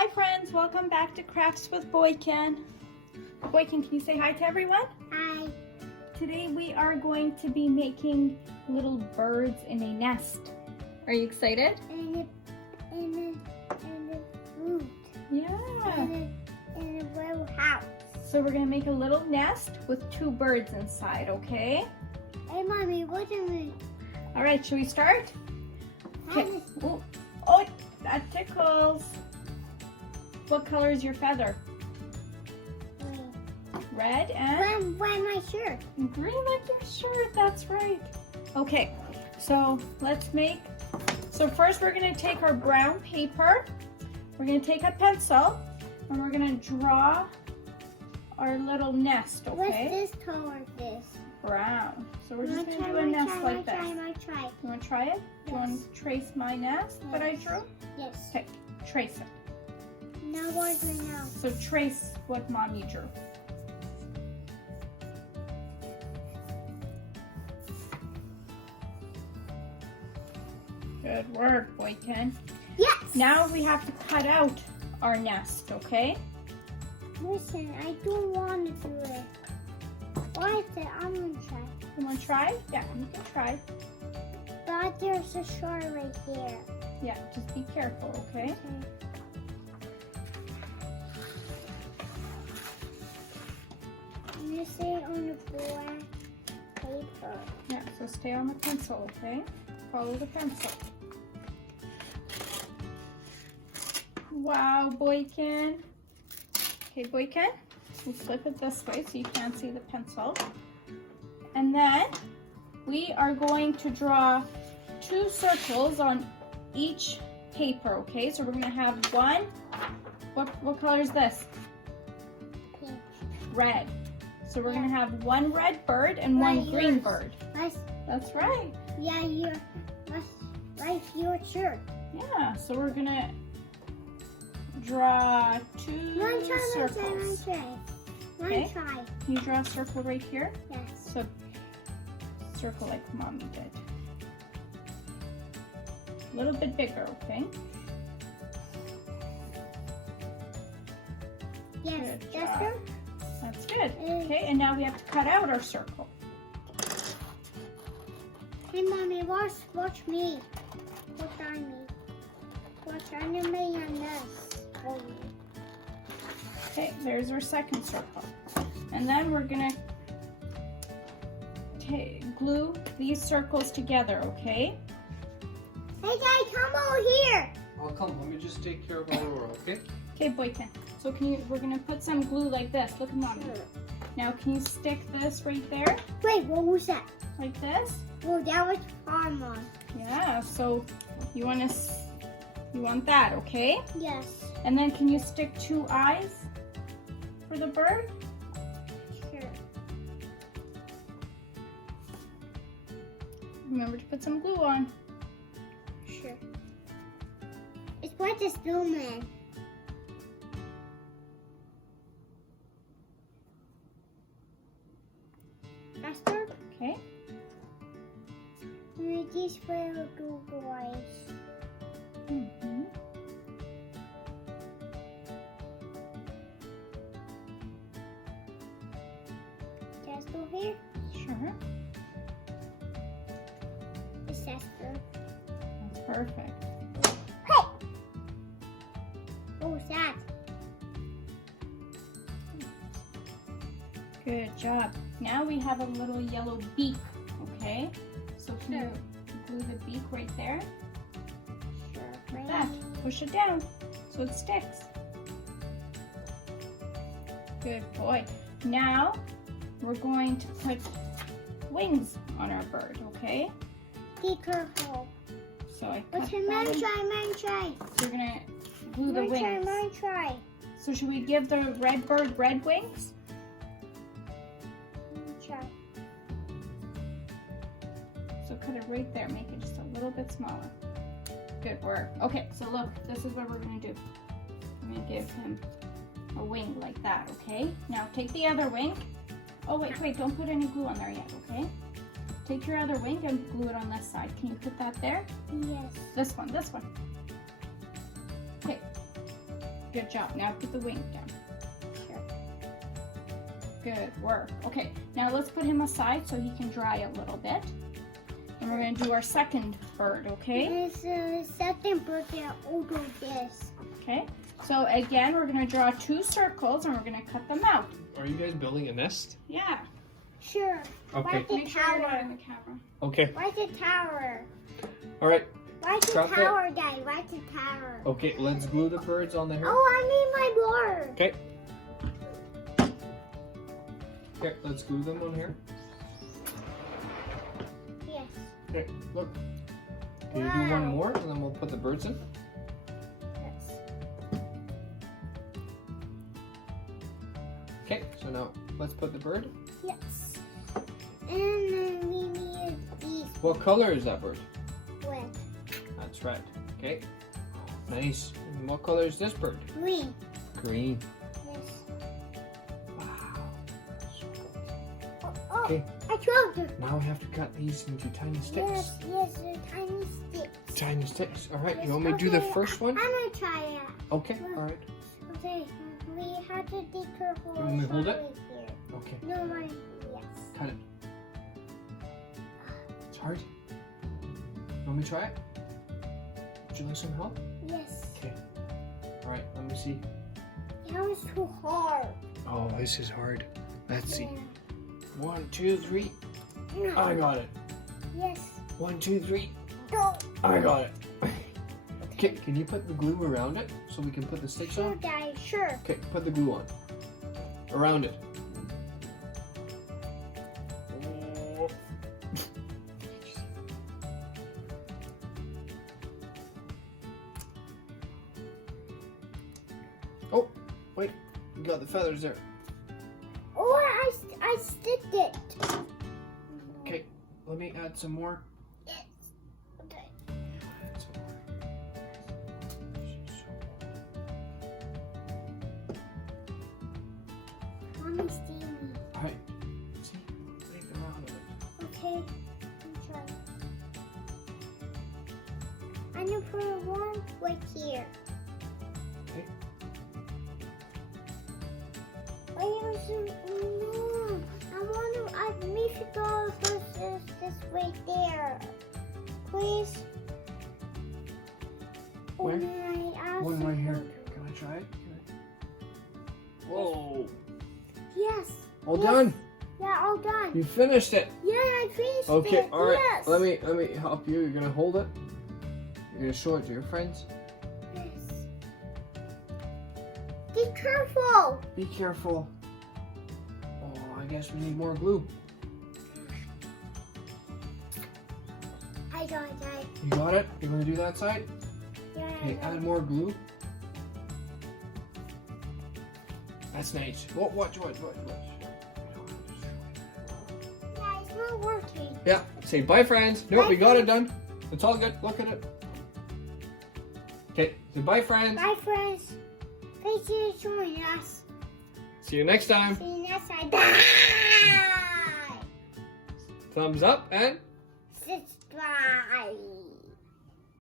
Hi friends, welcome back to Crafts with Bojken. Bojken, can you say hi to everyone? Hi. Today we are going to be making little birds in a nest. Are you excited? And a fruit. Yeah. And a little house. So we're going to make a little nest with 2 birds inside, okay? Hey, Mommy, what do we? All right, should we start? Okay. Hey. Oh, that tickles. What color is your feather? Red and? When my shirt. Green like your shirt, that's right. Okay, so let's make, so first we're gonna take our brown paper, we're gonna take a pencil, and we're gonna draw our little nest, okay? What's this color, this? Brown. So we're just gonna do a nest like this. Try. You wanna try it? Do you wanna trace my nest that I drew? Yes. Okay, trace it. Now what do we know? So trace what Mommy drew. Good work, Bojken. Yes! Now we have to cut out our nest, okay? Listen, I don't want to do it. Why is it? I'm going to try. You want to try? Yeah, you can try. But there's a shark right there. Yeah, just be careful, okay? I'm going to stay on the black paper. Yeah, so stay on the pencil, okay? Follow the pencil. Wow, Bojken. Okay, Bojken, we'll flip it this way so you can't see the pencil. And then we are going to draw 2 circles on each paper, okay? So we're gonna have one, what color is this? Pink. Red. So we're gonna have one red bird and one green bird. That's right. Yeah, like your shirt. Yeah, so we're gonna draw 2 circles. One try. Can you draw a circle right here? Yes. So circle like Mommy did. A little bit bigger, okay? Yes, Good that's job. good. That's good. Okay, and now we have to cut out our circle. Hey, Mommy, watch me. Watch on me. Watch on me on this. Okay, there's our second circle. And then we're gonna glue these circles together, okay? Hey, Dad, come over here. I'll come. Let me just take care of Aurora, okay? Okay, Bojken. So we're gonna put some glue like this. Look at Mommy. Now can you stick this right there? Wait, what was that? Like this? Oh, that was hormone. Yeah, so you want that, okay? Yes. And then can you stick 2 eyes for the bird? Sure. Remember to put some glue on. Sure. It's like a snowman. Faster? Okay. With these little Google eyes. Mm-hmm. Just over here. Sure. It's faster. That's perfect. Hey! What was that? Good job. Now we have a little yellow beak, okay? So can you glue the beak right there? Sure. Like that. Push it down so it sticks. Good boy. Now we're going to put wings on our bird, okay? Be careful. So I cut Okay, that in. mine try. So we're gonna glue the wings. Mine try. So should we give the red bird red wings? Try. So cut it right there, make it just a little bit smaller. Good work. Okay, so look, this is what we're gonna do. I'm gonna give him a wing like that, okay? Now take the other wing. Oh wait, don't put any glue on there yet, okay? Take your other wing and glue it on this side. Can you put that there? Yes. This one. Okay. Good job. Now put the wing down. Sure. Good work. Okay, now let's put him aside so he can dry a little bit. And we're going to do our second bird, okay? This is second birthday. I'll do this. Okay, so again, we're going to draw 2 circles and we're going to cut them out. Are you guys building a nest? Yeah. Sure. Okay. Where's the Make sure you're not tower? in the camera. Okay. Where's the tower? All right. Where's the Drop it. tower, Daddy? Where's the tower? Okay, let's glue the birds on the hair. Oh, I need my board. Okay. Here, let's glue them on here. Yes. Okay, look. Can you do one more and then we'll put the birds in? Yes. Okay, so now let's put the bird. Yes. And then we need these What color is that bird? with That's red. Okay. Nice. And what color is this bird? green. Green. Yes. Wow. So cool. Oh, Okay. I told you. Now we have to cut these into tiny sticks. Yes, yes, they're tiny sticks. Tiny sticks. All right. Yes, You want me to do the okay, first one? I'm gonna try it. Okay. All right. Okay, we have to be careful. You want me to hold it? Sorry here. Okay. No, yes. Cut it. It's hard. You want me to try it? Would you like some help? Yes. Okay. All right. Let me see. That was too hard. Oh, this is hard. Let's see. Yeah. 1, 2, 3. No. I got it. Yes. 1, 2, 3. Go. I got it. Okay, can you put the glue around it so we can put the sticks Sure, on? Daddy. Sure. Okay, put the glue on. Around it. Oh, wait. You got the feathers there. Oh, I sticked it. Okay, let me add some more. Yes. Okay. Add some more. Mommy, steal me. All right. See? Make them around it. Okay. I'm trying. I'm gonna put one right here. Okay. No, I want to. I need to go versus this right there. Please. Where? And then I ask One right here. you- Can I try it? Whoa. Yes. All Yes. done. Yeah, all done. You finished it. Yeah, I finished it. Okay, all right. Yes. Let me help you. You're gonna hold it. You're gonna show it to your friends. Yes. Be careful. Be careful. Oh, I guess we need more glue. I got it. You got it? You wanna do that side? Yeah, Okay, add more glue. That's nice. Watch. Yeah, it's not working. Yeah. Say bye, friends. Nope, we got it done. It's all good. Look at it. Okay. Say bye, friends. Bye, friends. Thank you for joining us. See you next time. See you next time. Bye. Thumbs up and. Subscribe.